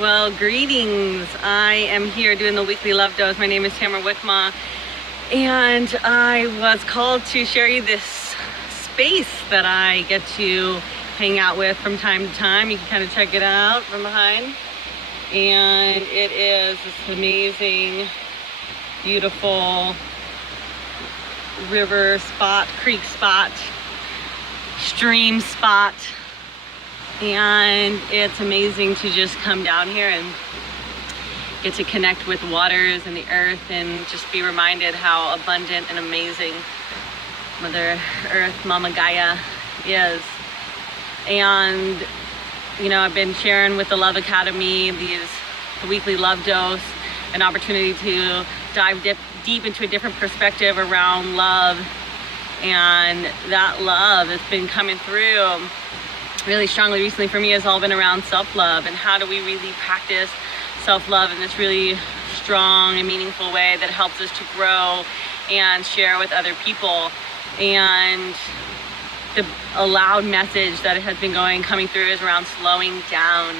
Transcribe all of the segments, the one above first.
Well, greetings. I am here doing the weekly love dose. My name is wich'Ma, and I was called to share you this space that I get to hang out with from time to time. You can kind of check it out from behind. And it is this amazing, beautiful river spot, creek spot, stream spot. And it's amazing to just come down here and get to connect with waters and the earth and just be reminded how abundant and amazing Mother Earth, Mama Gaia is. And you know, I've been sharing with the Love Academy the weekly love dose, an opportunity to dive deep into a different perspective around love. And that love that's been coming through really strongly recently for me has all been around self-love, and how do we really practice self-love in this really strong and meaningful way that helps us to grow and share with other people. And a loud message that has been coming through is around slowing down.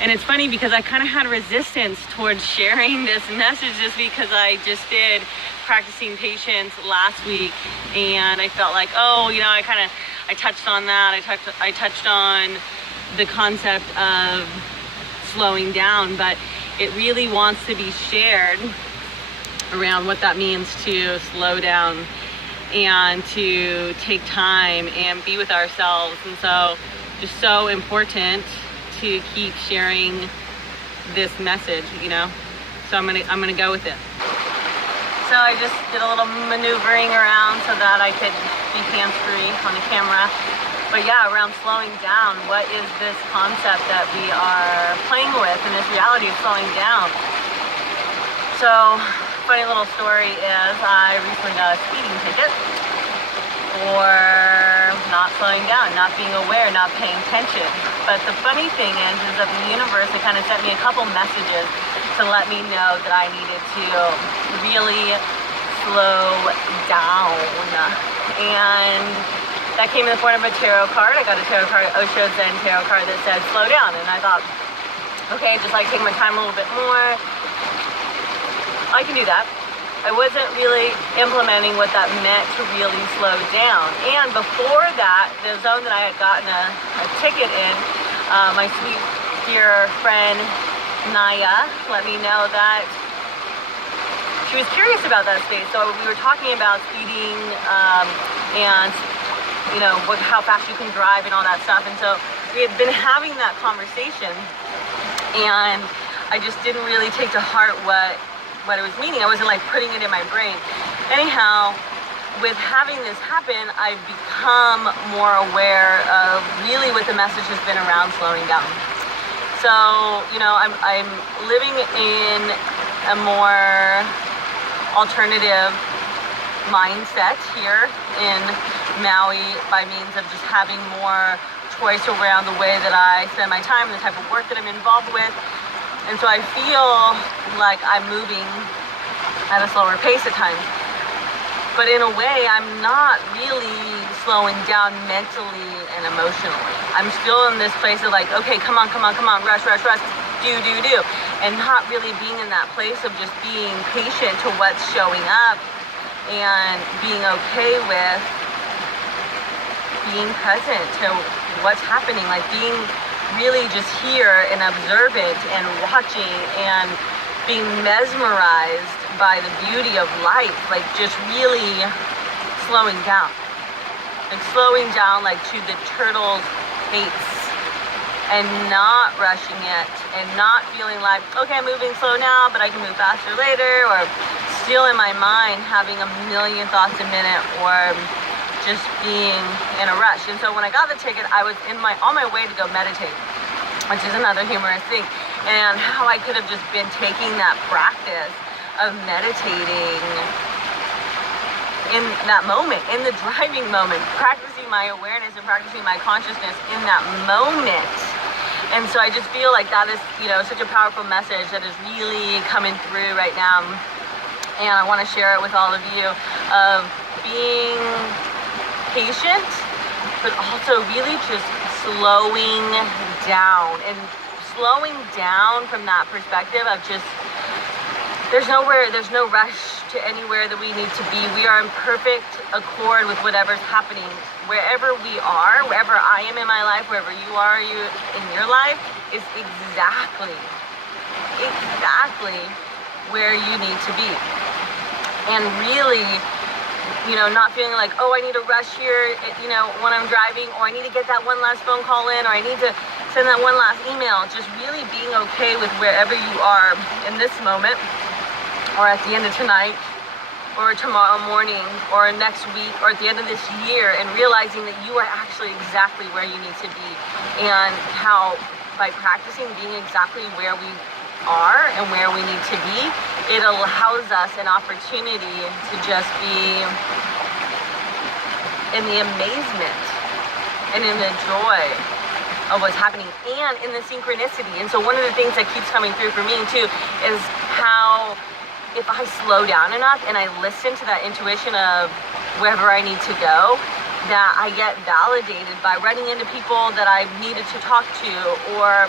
And it's funny because I kind of had resistance towards sharing this message just because I just did practicing patience last week, and I felt like, oh, you know, I touched on that. I touched on the concept of slowing down, but it really wants to be shared around what that means to slow down and to take time and be with ourselves. And so just so important to keep sharing this message, you know. So I'm gonna go with it. So I just did a little maneuvering around so that I could be hands-free on the camera. But yeah, around slowing down, what is this concept that we are playing with in this reality of slowing down? So, funny little story is I recently got a speeding ticket for not slowing down, not being aware, not paying attention. But the funny thing is that the universe had kind of sent me a couple messages to let me know that I needed to really slow down. And that came in the form of a tarot card. I got a tarot card, Osho Zen tarot card that said slow down. And I thought, okay, just like take my time a little bit more. I can do that. I wasn't really implementing what that meant to really slow down. And before that, the zone that I had gotten a ticket in, my sweet dear friend Naya let me know that she was curious about that space. So we were talking about speeding and you know how fast you can drive and all that stuff. And so we had been having that conversation, and I just didn't really take to heart what it was meaning. I wasn't like putting it in my brain. Anyhow, with having this happen, I've become more aware of really what the message has been around slowing down. So, you know, I'm living in a more alternative mindset here in Maui by means of just having more choice around the way that I spend my time and the type of work that I'm involved with. And so I feel like I'm moving at a slower pace at times. But in a way, I'm not really slowing down mentally and emotionally. I'm still in this place of like, okay, come on, rush, do. And not really being in that place of just being patient to what's showing up and being okay with being present to what's happening, like being really just here and observant and watching and being mesmerized by the beauty of life, like just really slowing down. Like slowing down like to the turtle's pace and not rushing it and not feeling like, okay, I'm moving slow now, but I can move faster later, or still in my mind having a million thoughts a minute, or just being in a rush. And so when I got the ticket, I was on my way to go meditate, which is another humorous thing. And how I could have just been taking that practice of meditating in that moment, in the driving moment, practicing my awareness and practicing my consciousness in that moment. And so I just feel like that is, you know, such a powerful message that is really coming through right now. And I want to share it with all of you of being patient, but also really just slowing down and slowing down from that perspective of just, there's no rush to anywhere that we need to be. We are in perfect accord with whatever's happening. Wherever we are, wherever I am in my life, wherever you are in your life, is exactly where you need to be. And really, not feeling like, oh, I need to rush here, when I'm driving, or I need to get that one last phone call in, or I need to send that one last email. Just really being okay with wherever you are in this moment, or at the end of tonight, or tomorrow morning, or next week, or at the end of this year, and realizing that you are actually exactly where you need to be, and how by practicing being exactly where we are and where we need to be, it allows us an opportunity to just be in the amazement and in the joy of what's happening, and in the synchronicity. And so one of the things that keeps coming through for me too is how, if I slow down enough and I listen to that intuition of wherever I need to go, that I get validated by running into people that I needed to talk to, or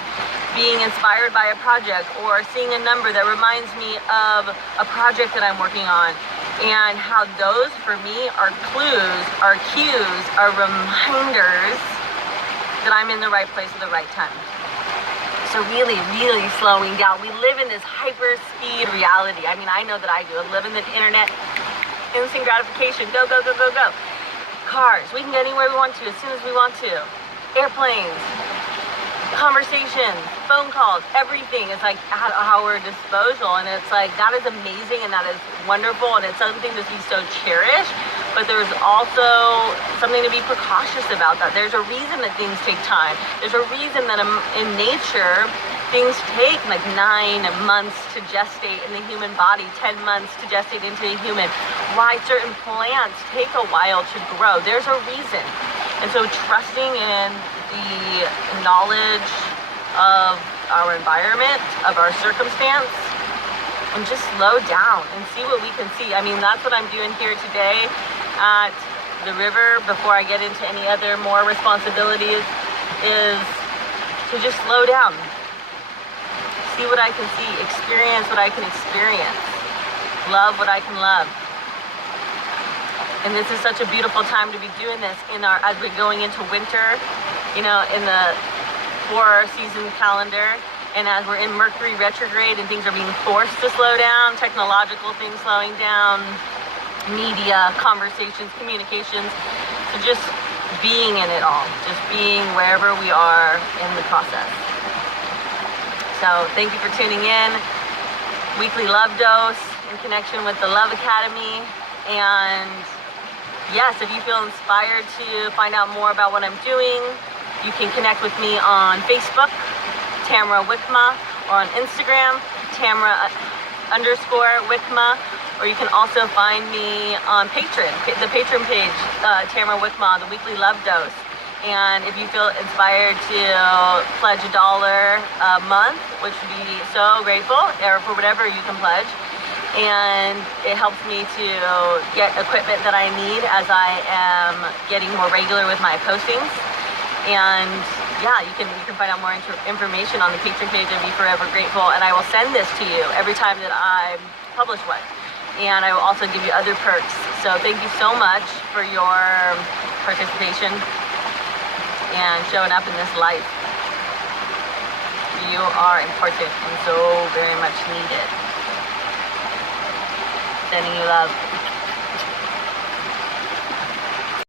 being inspired by a project, or seeing a number that reminds me of a project that I'm working on, and how those for me are clues, are cues, are reminders that I'm in the right place at the right time. So really, really slowing down. We live in this hyper speed reality. I mean, I know that I do. I live in the internet, instant gratification, go, go, go, go, go. Cars, we can get anywhere we want to as soon as we want to. Airplanes, conversations, phone calls, everything is like at our disposal. And it's like, that is amazing and that is wonderful, and it's something to be so cherished. But there's also something to be precautious about that. There's a reason that things take time. There's a reason that in nature, things take like 9 months to gestate in the human body, 10 months to gestate into a human. Why certain plants take a while to grow. There's a reason. And so trusting in the knowledge of our environment, of our circumstance, and just slow down and see what we can see. I mean, that's what I'm doing here today at the river before I get into any other more responsibilities, is to just slow down. See what I can see, experience what I can experience, love what I can love. And this is such a beautiful time to be doing this as we're going into winter, in the 4-season calendar, and as we're in Mercury retrograde and things are being forced to slow down, technological things slowing down, media, conversations, communications. So just being in it all, just being wherever we are in the process. So thank you for tuning in. Weekly love dose in connection with the Love Academy. And yes, if you feel inspired to find out more about what I'm doing, you can connect with me on Facebook, Tamara wich'Ma, or on Instagram, Tamara_wich'Ma, or you can also find me on Patreon, the Patreon page, Tamara wich'Ma, the Weekly Love Dose. And if you feel inspired to pledge $1 a month, which would be so grateful, or for whatever you can pledge, and it helps me to get equipment that I need as I am getting more regular with my postings. And yeah, you can find out more information on the Patreon page. I'd be forever grateful, and I will send this to you every time that I publish one. And I will also give you other perks. So thank you so much for your participation and showing up in this life. You are important and so very much needed. Sending you love.